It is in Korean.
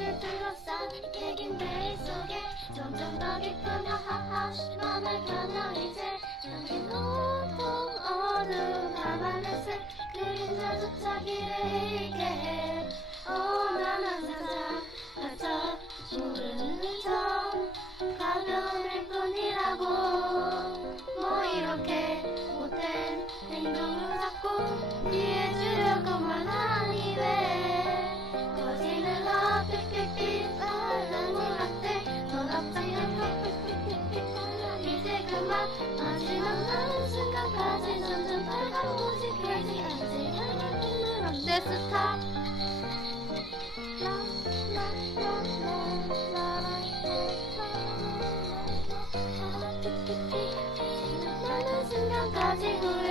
깊게 둘러싼 이 캐긴 베이 속에 점점 더 깊은 하하하 만을 겨나 이제 여긴 온통 어두운 밤하늘색 그림자조차 기레이게 이제 스탑 나는 순간까지 후회